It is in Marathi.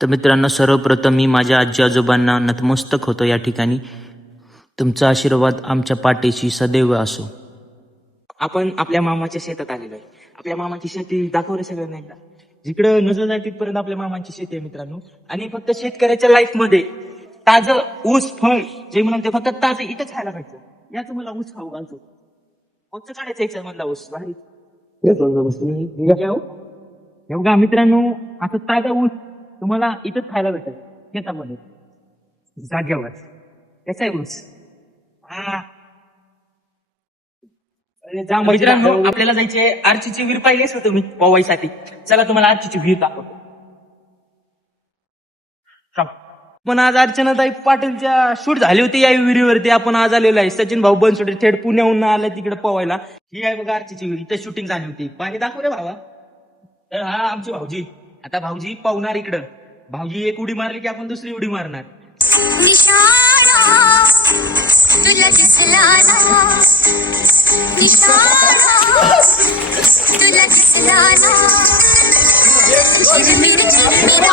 तर मित्रांनो, सर्वप्रथम मी माझ्या आजी आजोबांना नतमस्तक होतो या ठिकाणी. तुमचा आशीर्वाद आमच्या पाठीशी सदैव असो. आपण आपल्या मामाच्या शेतात आलेलो आहे. आपल्या मामाची शेती दाखवलं सगळ्यांना एकदा. जिकडं नजर जाईल तिथपर्यंत आपल्या मामाची शेती आहे मित्रांनो. आणि फक्त शेतकऱ्याच्या लाईफ मध्ये ताजं ऊस फळ जे म्हणून ते फक्त ताजं इथंच खायला पाहिजे. याच मला ऊस खाऊ घालतो. कोणतं काढायचं याच्या मधला ऊस भारी. हे बघा मित्रांनो, असं ताजा ऊस तुम्हाला इथंच खायला भेटेल शेतामध्ये जाग्यावर. कसा आहे ऊस? हा मित्रांनो, आपल्याला जायचे आर्चीची विहीर पाहिलीच होतो मी पवाईसाठी. चला तुम्हाला आर्चीची विहीर दाखवतो. पण आज अर्चनाताई पाटीलच्या शूट झाली होती या विहिरीवरती. आपण आज आलेलो आहे. सचिन भाऊ बनसोडे थेट पुण्याहून आलाय तिकडे पवायला. ही आहे बघा आर्चीची विहीर. इथे शूटिंग झाली होती. पाणी दाखव रे भावा. तर हा आमची भाऊजी. आता भाऊजी पावणार इकडं. भाऊजी एक उडी मारली की आपण दुसरी उडी मारणार. तुला दिसला ना निशाणा, तुला दिसला ना चिरमिर चिरमिर